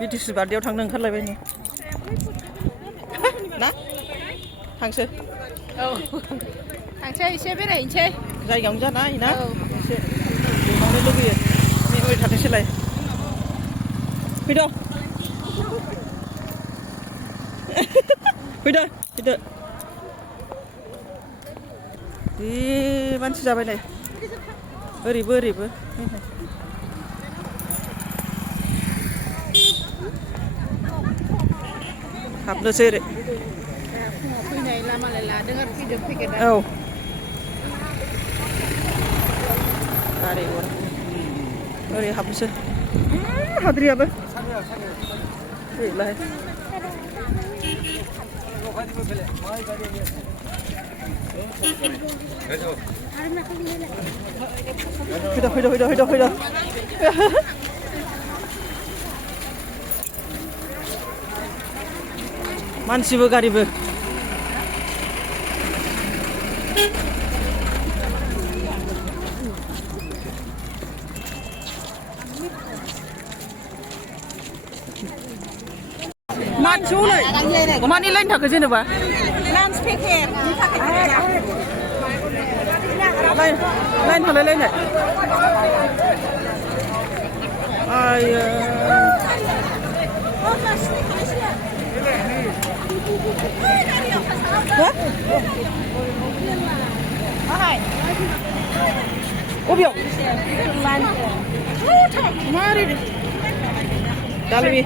BTC बारदियाव थांनो ओंखारलायबाय नै ना थांसै औ थांसै एसे बेरायहैनोसै जायगायावनो जानाय ना एसे थांनो लुगैयो नेबाय थाथोंसैलाय फैद' फैदो फैदो जि मानसि जाबाय नै ओरैबो ओरैबो हाबनोसै ओरै फुङाव फैनाय लामालाय लादों आरो फैदों पेकेटआ औ गारि गरा ओरै हाबनोसै हाद्रियाबो गैलाहाय फैद' मानसिबो गारिबो मानसियावलाय मानि लाइन थाखो जेनेबा लान्च पेकेट लाइन थालायलायनाय आयो अबेयाव मारै दालबि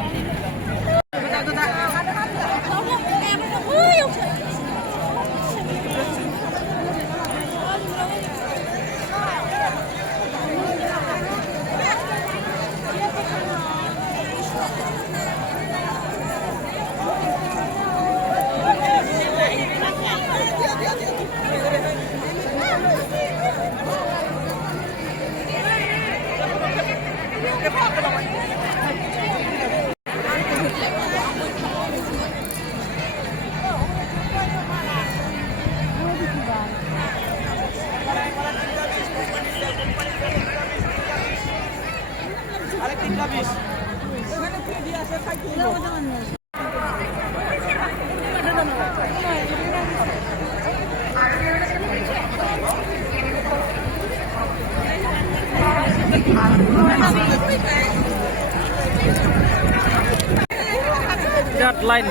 birat lain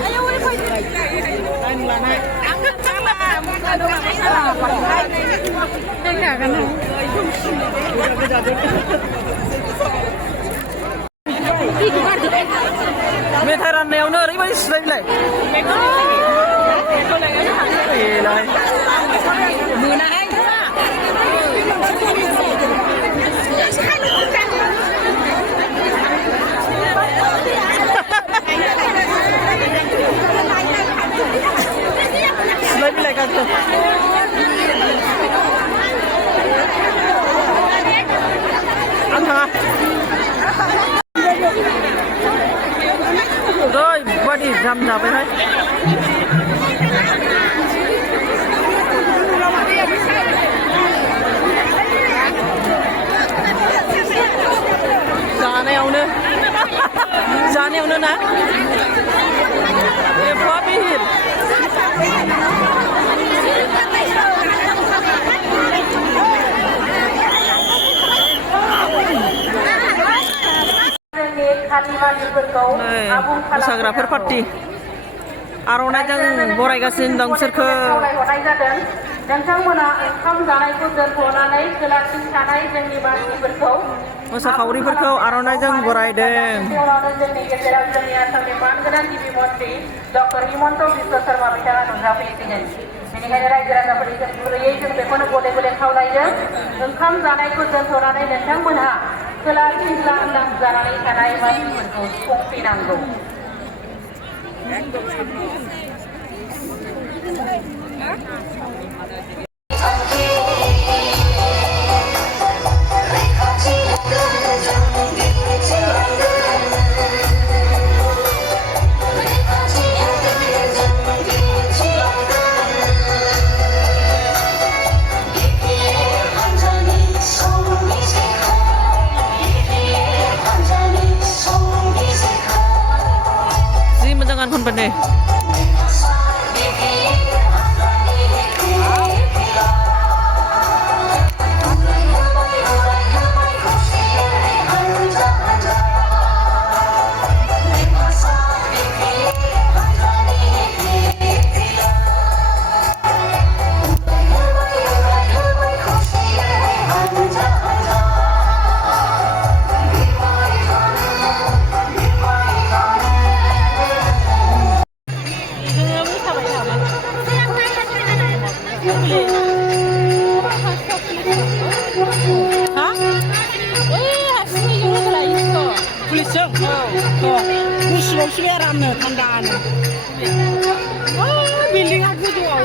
lain मेथाइ राननायावनो ओरैबायदि सिलायलाय मोनाहाय सिलाय बिलाय गाज्रि आं थाङा ओरैबायदि जाम जाबायहाय जानायावनो ना एफा बिहिर मोसाग्राफोर पार्टि आर'नाइजों बरायगासिनो दं बिसोरखौ नोंथांमोना ओंखाम जानायखौ दोनथ'नानै खोलाथिं थानाय जोंनि मानसिफोरखौ मोसाखावरिफोरखौ आर'नाइजों बरायदों जोंनि गेजेराव जोंनि आसामनि मानगोनां गिबि मन्त्रि डक्टर हिमन्त बिश्व शर्मा बिथाङा नुजाफैसिगोन बेनिखायनो रायजो राजाफोरनि जों गुरैयै जों बेखौनो गले गले खावलायदों ओंखाम जानायखौ दोनथ'नानै नोंथांमोनहा खोलाथिं लांदां जानानै थानाय मानसिफोरखौ संफिनांगौ บัดนี้Pulisnya, musuh sekarang nih tandaan. Building aku jual.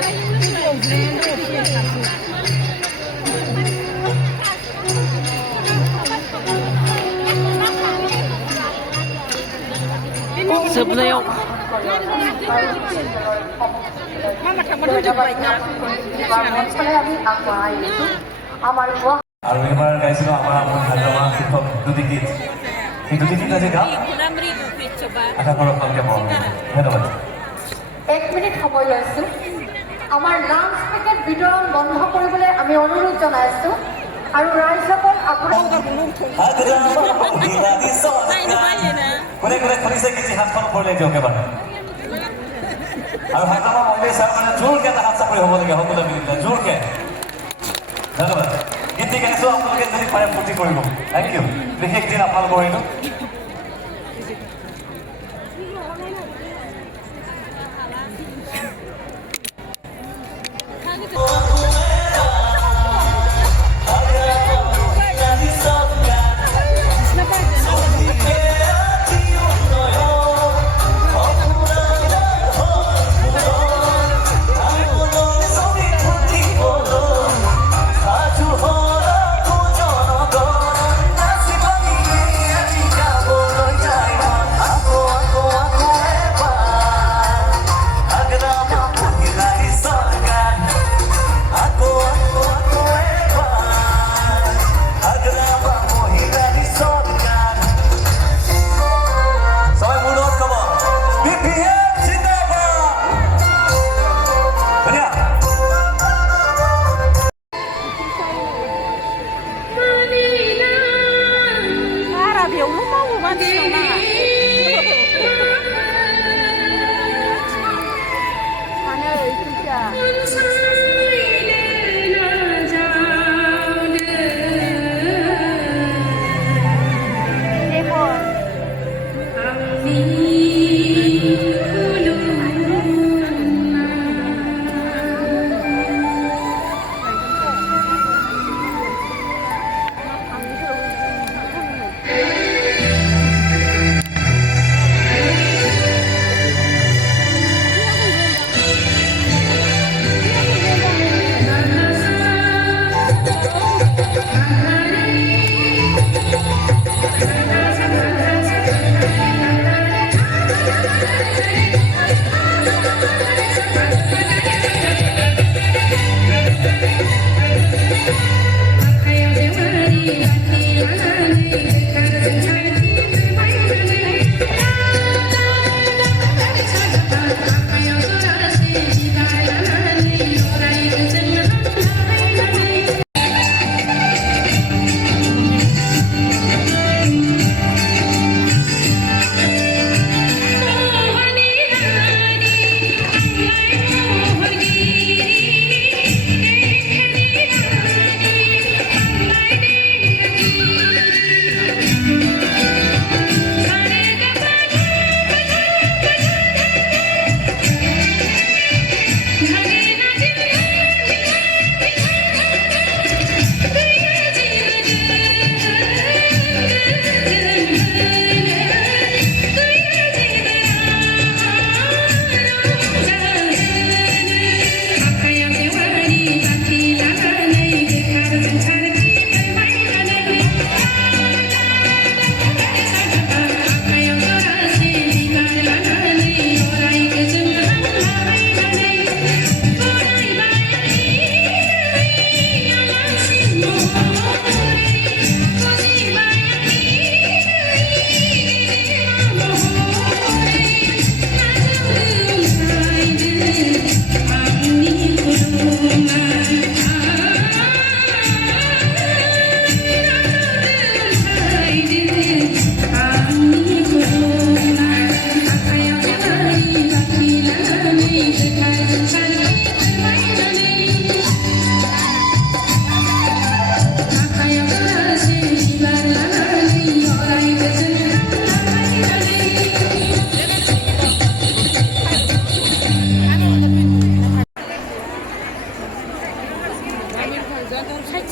Sebenarnya, mama tak mau jumpa ini. আৰু এবাৰ গাইছিলোঁ আমাৰ ভাগ্যৱান শিক্ষক দুটি গীত এই দুটি গীত আজি গাম আশা কৰোঁ আপোনালোকে মৰম ধন্যবাদ 1 মিনিট সময় লৈছোঁ আমাৰ লাঞ্চ পেকেট বিতৰণ বন্ধ কৰিবলৈ আমি অনুৰোধ জনাইছোঁ আৰু ৰাইজসকল আপোনালোকৰ কোনে কোনে খুলিছে কিছু হাতখন ওপৰলৈ দিয়ক এবাৰ আৰু হাতখন মন্দিৰ চাৰ মানে জোৰকৈ এটা হাত চাপৰি হ'ব লাগে সকলোৱে মিলি জোৰকৈ ধন্যবাদ গীত গাইছোঁ আপোনালোকে যদি পাৰে ফূৰ্তি কৰিব থেংক ইউ বিশেষ দিন আপোনালোকৰ কৰিলোঁ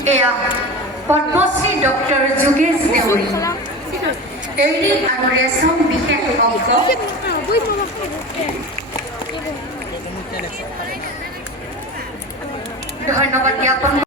এয়া পদ্মশ্ৰী ডক্টৰ যোগেশ দেউৰী এৰি আৰু ৰেচম বিশেষ অংশ ধন্যবাদ জ্ঞাপন